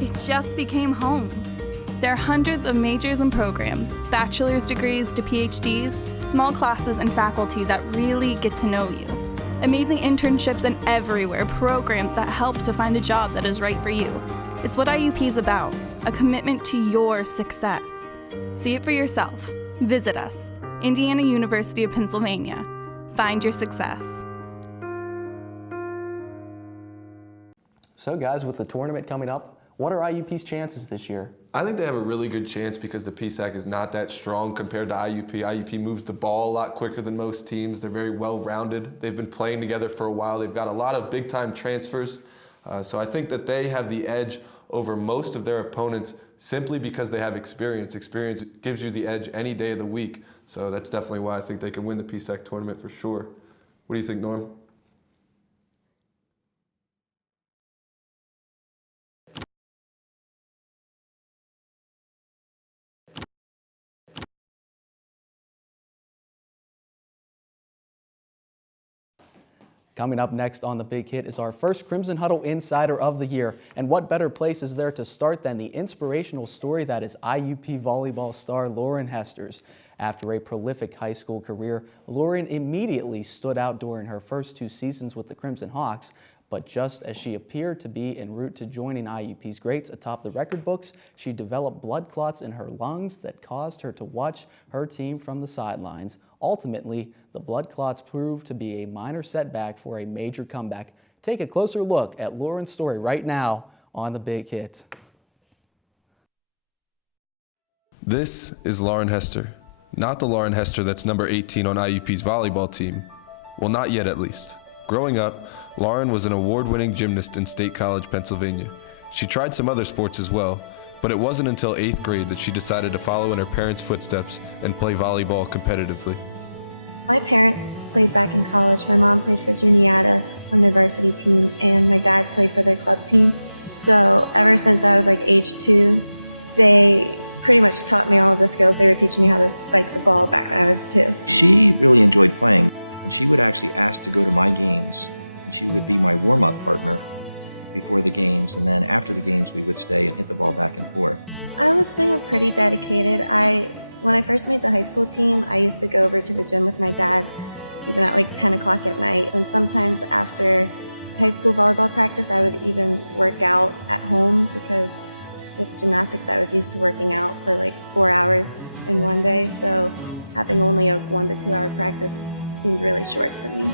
It just became home. There are hundreds of majors and programs, bachelor's degrees to PhDs, small classes and faculty that really get to know you. Amazing internships and everywhere programs that help to find a job that is right for you. It's what IUP is about, a commitment to your success. See it for yourself. Visit us, Indiana University of Pennsylvania. Find your success. So guys, with the tournament coming up, What are IUP's chances this year? I think they have a really good chance because the PSAC is not that strong compared to IUP. IUP moves the ball a lot quicker than most teams. They're very well-rounded. They've been playing together for a while. They've got a lot of big-time transfers. So I think that they have the edge over most of their opponents simply because they have experience. Experience gives you the edge any day of the week. So that's definitely why I think they can win the PSAC tournament for sure. What do you think, Norm? Coming up next on The Big Hit is our first Crimson Huddle Insider of the year. And what better place is there to start than the inspirational story that is IUP volleyball star Lauren Hester's. After a prolific high school career, Lauren immediately stood out during her first 2 seasons with the Crimson Hawks. But just as she appeared to be en route to joining IUP's greats atop the record books, she developed blood clots in her lungs that caused her to watch her team from the sidelines. Ultimately, the blood clots proved to be a minor setback for a major comeback. Take a closer look at Lauren's story right now on The Big Hit. This is Lauren Hester. Not the Lauren Hester that's number 18 on IUP's volleyball team. Well, not yet at least. Growing up, Lauren was an award-winning gymnast in State College, Pennsylvania. She tried some other sports as well, but it wasn't until 8th grade that she decided to follow in her parents' footsteps and play volleyball competitively. My parents played back in college. My mom played for Juniata on their varsity team, and my dad played for their club team. So ever since I was like age 2, they pretty much taught me all of the skills. They were teaching me how to spike the ball back when I was 2. She really enjoyed playing. And she would actually ask to go to my games, and she would be my warm-up partner before the games, and then after the games we would stay and hit the ball back and forth. I would say I'm pretty dedicated. When I first made the high school team, I used to go over to the gym with my dad, even at like 10 o'clock at night. And sometimes after high school volleyball practice, I would even work out at home because with gymnastics, I was used to working out for like 4 hours in one day. So having only a 1 to 2 hour practice seemed really short to me.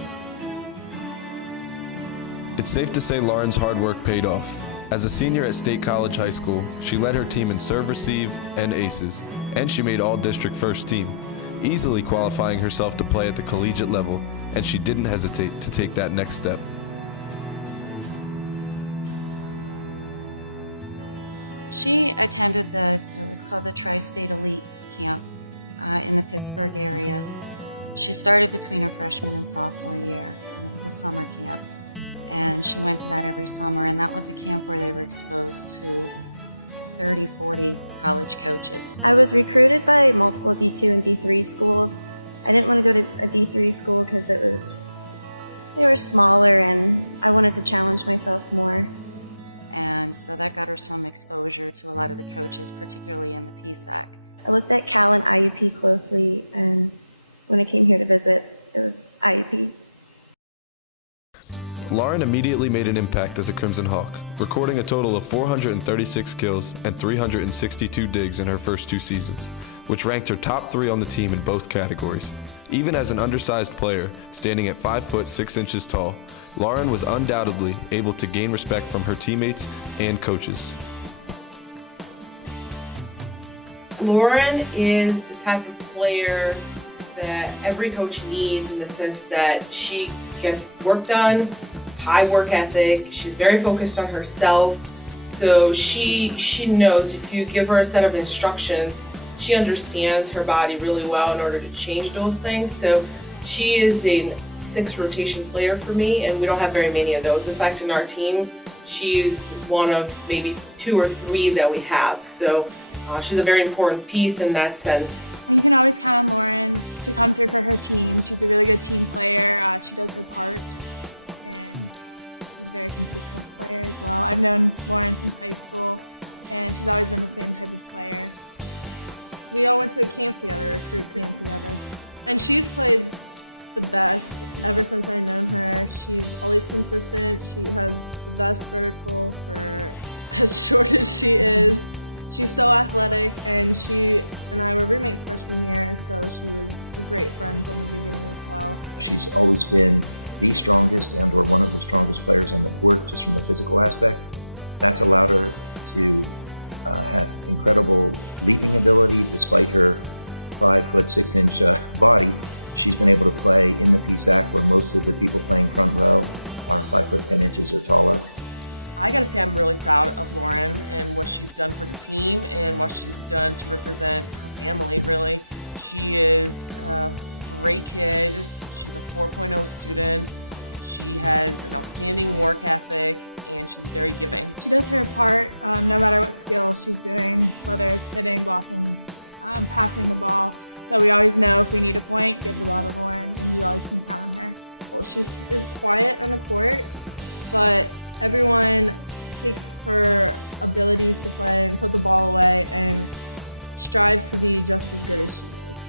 It's safe to say Lauren's hard work paid off. As a senior at State College High School, she led her team in serve receive and aces, and she made all-district first team, easily qualifying herself to play at the collegiate level, and she didn't hesitate to take that next step. She attended it was called the Tri-State Elite Camp in the Pittsburgh area. She started between her freshman and sophomore year, and it was a summer camp. And she went to that every summer, and that was a camp where they were exposed to 30, 40 college coaches. I was recruited by multiple D2 and D3 schools. I didn't want to go to a D3 school because they were smaller, and I wanted to challenge myself more. And so that got her some exposure to a lot of the coaches, particularly in the PSAC. I looked at Cal and IUP closely, and when I came here to visit, it was IUP. Lauren immediately made an impact as a Crimson Hawk, recording a total of 436 kills and 362 digs in her first 2 seasons, which ranked her top 3 on the team in both categories. Even as an undersized player, standing at 5 foot 6 inches tall, Lauren was undoubtedly able to gain respect from her teammates and coaches. Lauren is the type of player that every coach needs, in the sense that she gets work done, high work ethic, she's very focused on herself. So she knows if you give her a set of instructions, she understands her body really well in order to change those things. So she is a 6 rotation player for me, and we don't have very many of those. In fact, in our team, she's one of maybe 2 or 3 that we have. So she's a very important piece in that sense. You can always count on Lauren to come through for her team. She's a really good team player. She does her part, and she's a very consistent player as well. I've known Lauren since high school, and she's always been the same type of player. We all went to a camp together, a recruit camp together. And she's played the best ever since I've known her. She's always consistent. She has the best vertical for as short as she is. She's so athletic, and she and I were roommates freshman year, so she was a great friend from the beginning as well. She's always been the strongest and or one of the strongest players on the court, just from a physical aspect. That's allowed her to have incredible leaping ability. Despite her 5'6" body, she's been able to play in the PSAC where most of the people playing front row are 5'10" or taller. I gotta say I'm really proud of Lauren and what she's done for the team and what she's done to represent family, really. She is a great kid. She's a 4.0 student. She has an outstanding work ethic and she's very giving. She does her part no matter what skill she's doing, whether it's hitting, blocking, passing the ball. So we always know if we need a point, give the ball to Lauren, and we always can count on her. Well, she is quiet on the court, but everyone takes her abilities to play and put the ball away and strives to be just as good as she is.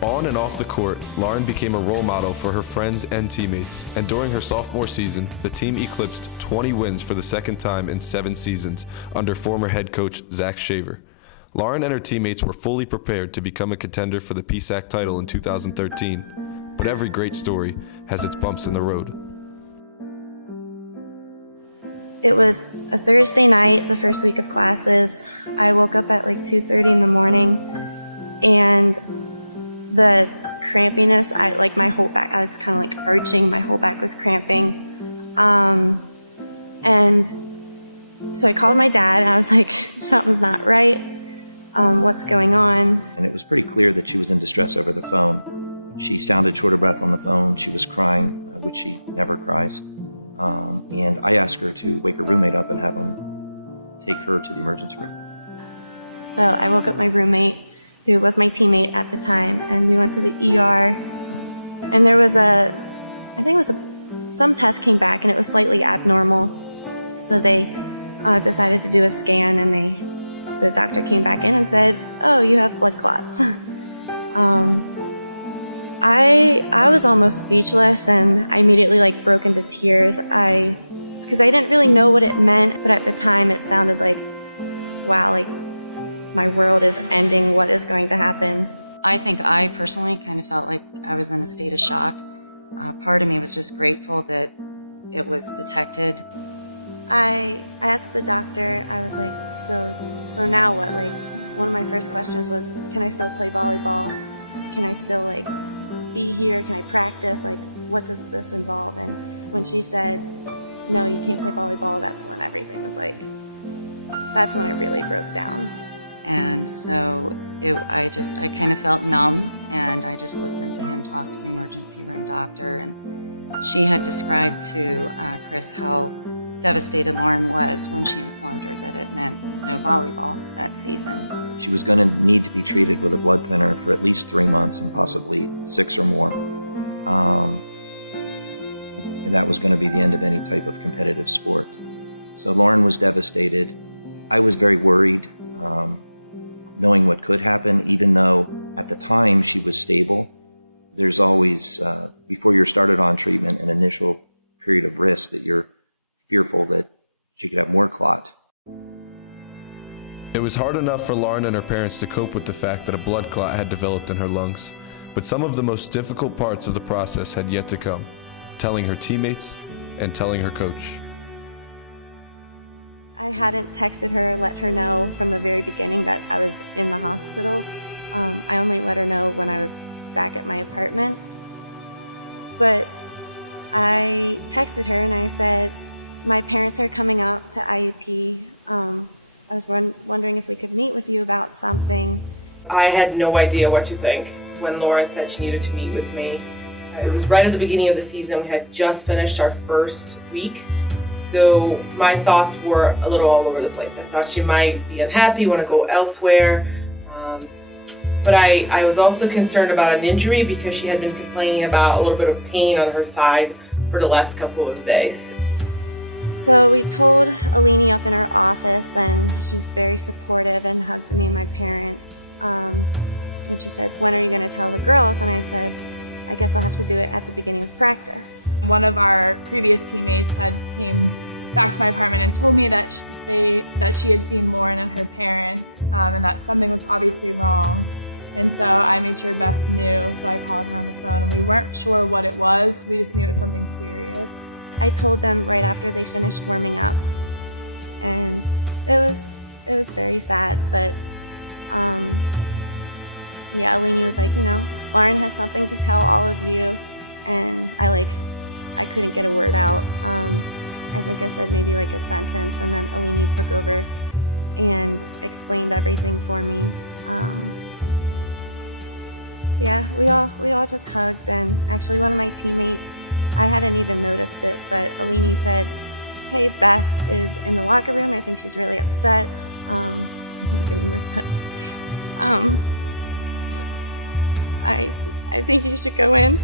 On and off the court, Lauren became a role model for her friends and teammates, and during her sophomore season, the team eclipsed 20 wins for the second time in 7 seasons under former head coach Zach Shaver. Lauren and her teammates were fully prepared to become a contender for the PSAC title in 2013, but every great story has its bumps in the road. It was a Thursday night, the first week of classes. I woke up at like 2:30 in the morning, and the crampiness, my whole back, I was kind of like arching, my whole back was cramping. And so I called my dad and I was like, something's not right. What's going on? And it was pretty clear that she was in distress over the phone. She sounded short of breath on the phone. She was crying, which she never cries. And I asked her to wake her roommate up and have him take her to the emergency room. So I woke up my roommate, who was my teammate at the time, and we went to the ER. And there was some test came back and it was slightly abnormal. So they decided to do a scan, and the doctor came back in and said, "Oh, you have blood clots." I was almost speechless, and I immediately broke into tears. Because I didn't really know what it meant, but at the time it sounded like, wow, my world is ending. What is going to happen? I think I personally kind of felt like I was in a state of shock. Part of me was just grateful that it was detected. I asked the doctor, I was like, so now what? One of my first questions was, can I still play volleyball? Can I still be here? Can I practice? What does this involve? And when she said, no, you can't play volleyball, that's when everything was that's when I really broke down. And so I kind of felt numb, and I just listened to him talk to the emergency room doctor. And she had described to Chris how devastated Lauren was when she informed her that it meant no volleyball that season. She was going to need to be treated with a blood thinner for at least 3 months and possibly 6 or more. And that was going to be the end of any type of competitive sport. So Lauren was devastated. I was very worried, knowing what could happen, even though at the time she was stable. There's always, before you're started on treatment, an initial period of risk that you're fearful that she could have more clot. It was hard enough for Lauren and her parents to cope with the fact that a blood clot had developed in her lungs, but some of the most difficult parts of the process had yet to come, telling her teammates and telling her coach. I hadn't texted her or let her know from the very beginning that I was in the hospital. I only let her know when I was back at my apartment. But I texted her and I said, my parents are coming up to IUP. I was wondering if we could meet with you about something. I had no idea what to think when Lauren said she needed to meet with me. It was right at the beginning of the season. We had just finished our first week. So my thoughts were a little all over the place. I thought she might be unhappy, want to go elsewhere. But I was also concerned about an injury because she had been complaining about a little bit of pain on her side for the last couple of days. So we told Alini up in her office, and she was very supportive and hugged me and my parents. And she said, when are you going to tell the girls? And I said, I guess I'll have to do it at the beginning of practice. One of our previous teammates came back to my apartment and told me that she had seen Lauren and her parents, and that something was obviously wrong. And so I made sure Beth knew, so I called her on the phone, and we weren't sure what it was. We just knew it was something serious. I told them right after they finished warming up, and It was very sad, but yeah, Alini was like, Lauren has something to tell all of you, and I couldn't get a word out. I think I said maybe like a sentence, and then Alini took over and explained everything for me. Yeah, we all just hugged, and actually one of my teammates, I hadn't even noticed it, but Alini said, "Hey, Beth is in the locker room. I think she's really upset." I'm getting worked up. I think you should go in.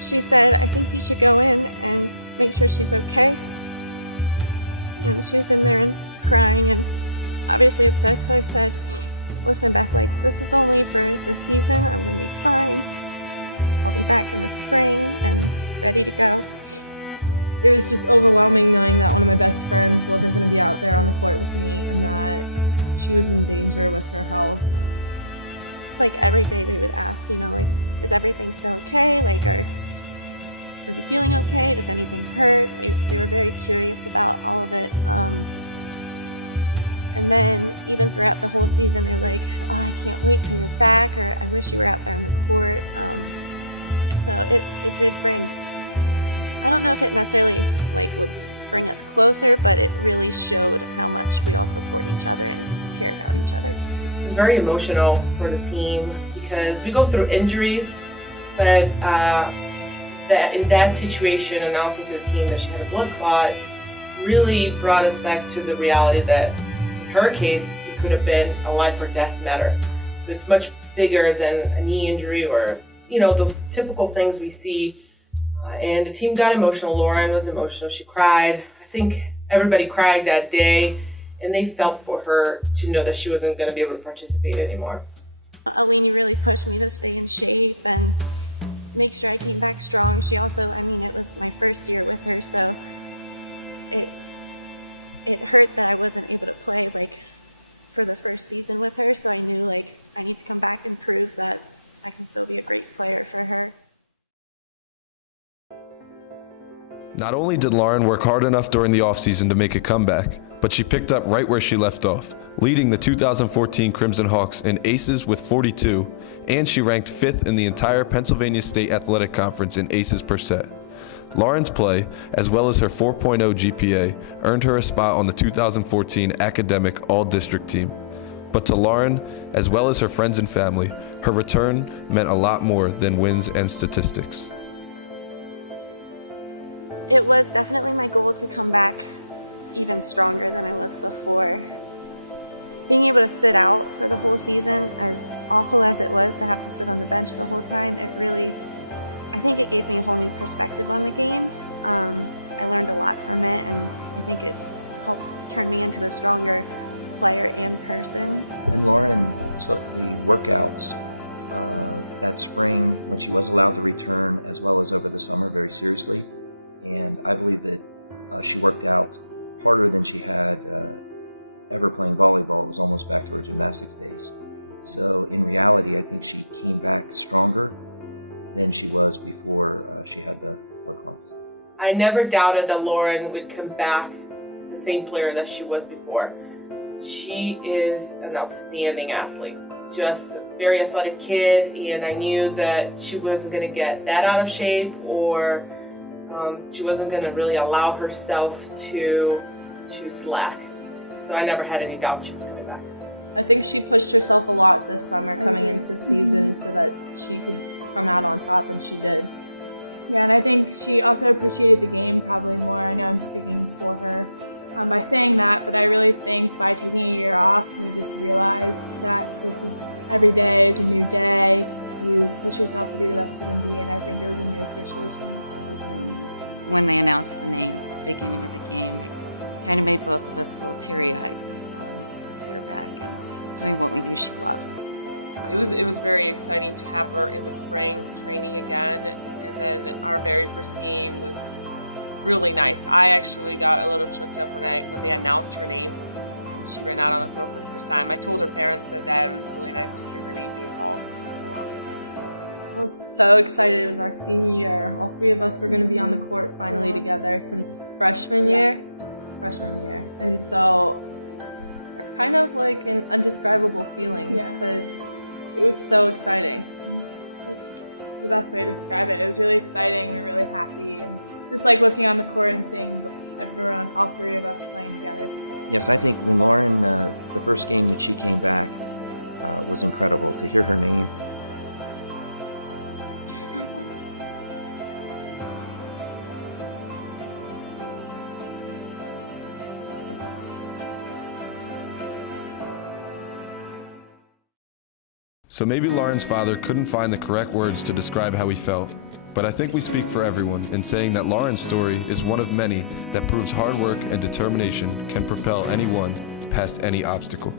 She said, "I think you should go in and make sure she's okay." And she was in there and crying and obviously upset, so I said, "Listen, Beth, this is only for the season. I'm gonna be fine. I'll be back in the spring and ready to go." It was just overwhelming knowing that one of my best friends wasn't going to be out there on the court with me and that she was in danger with her health. It's like every day they would ask, is everything still okay? Are you feeling okay? Does anything hurt? They were very curious about all of it. And then even throughout the whole season, they were like, "Oh, I can't wait till you're back," or "I wish you were out there on the court." So it did bring, I don't know if it necessarily would bring us closer, but it really showed how much we all support each other and care about each other. It was very emotional for the team because we go through injuries, but in that situation, announcing to the team that she had a blood clot really brought us back to the reality that in her case, it could have been a life or death matter. So it's much bigger than a knee injury or, those typical things we see. And the team got emotional. Lauren was emotional. She cried. I think everybody cried that day, and they felt for her to know that she wasn't going to be able to participate anymore. Alini really pushed me to stay in shape and make sure I came back strong. She also, it was my first year with her, so it hurt that I wasn't able to play for the first season with her, so I knew I need to come back and prove that I can still be a great player for her. Not only did Lauren work hard enough during the offseason to make a comeback, but she picked up right where she left off, leading the 2014 Crimson Hawks in aces with 42, and she ranked 5th in the entire Pennsylvania State Athletic Conference in aces per set. Lauren's play, as well as her 4.0 GPA, earned her a spot on the 2014 Academic All-District team. But to Lauren, as well as her friends and family, her return meant a lot more than wins and statistics. It was definitely my goal to come back even stronger than I was before. Being able to sit out for the whole season, as awful as it was to have to sit on the bench the whole time, I think it gave me a whole new perspective on the game. I learned a lot from it, and I think it helped turn me into a stronger player and person. And Lauren took the workouts that spring when she was allowed to return, as well as over the summer, very seriously. And I believe that she worked out harder than she had ever playing volleyball. It was almost back to her gymnastics days. So in reality, I think she came back stronger than she was before she had the blood clots. I never doubted that Lauren would come back the same player that she was before. She is an outstanding athlete, just a very athletic kid, and I knew that she wasn't going to get that out of shape, or she wasn't going to really allow herself to slack. So I never had any doubt she was coming back. I think she pushed herself a lot this summer coming into season so that she could come out on top, and she did. Yeah, and I think she also appreciated the game probably more. I know I'm speaking for her by saying that, but I really think by taking a year off, you just realize that every day is a new day. You push yourself to be the best you can be, and I think it was a new appreciation of the game. When they announced the names at the beginning of the game, it kind of made both of us a little teary-eyed to see her back and doing what we knew she loved. It was very exciting to have her in the spring training again, and then our very first game was really nice. I actually got a little choked up when they announced her name and she ran out on the court for the first time. I told her parents that it was really nice to hear her name being called. I was so excited. It was our senior year. All three of us were going to be on the court finally together since freshman year. And so it's kind of like an undescribable feeling because it was so exciting. That's the best way to describe it. It was really exciting. We were really happy. And just like looking on the court and seeing everyone, all three of us playing together. Yes, I think when Lauren, the first game that she came back was incredible. To hear her name. So maybe Lauren's father couldn't find the correct words to describe how he felt, but I think we speak for everyone in saying that Lauren's story is one of many that proves hard work and determination can propel anyone past any obstacle.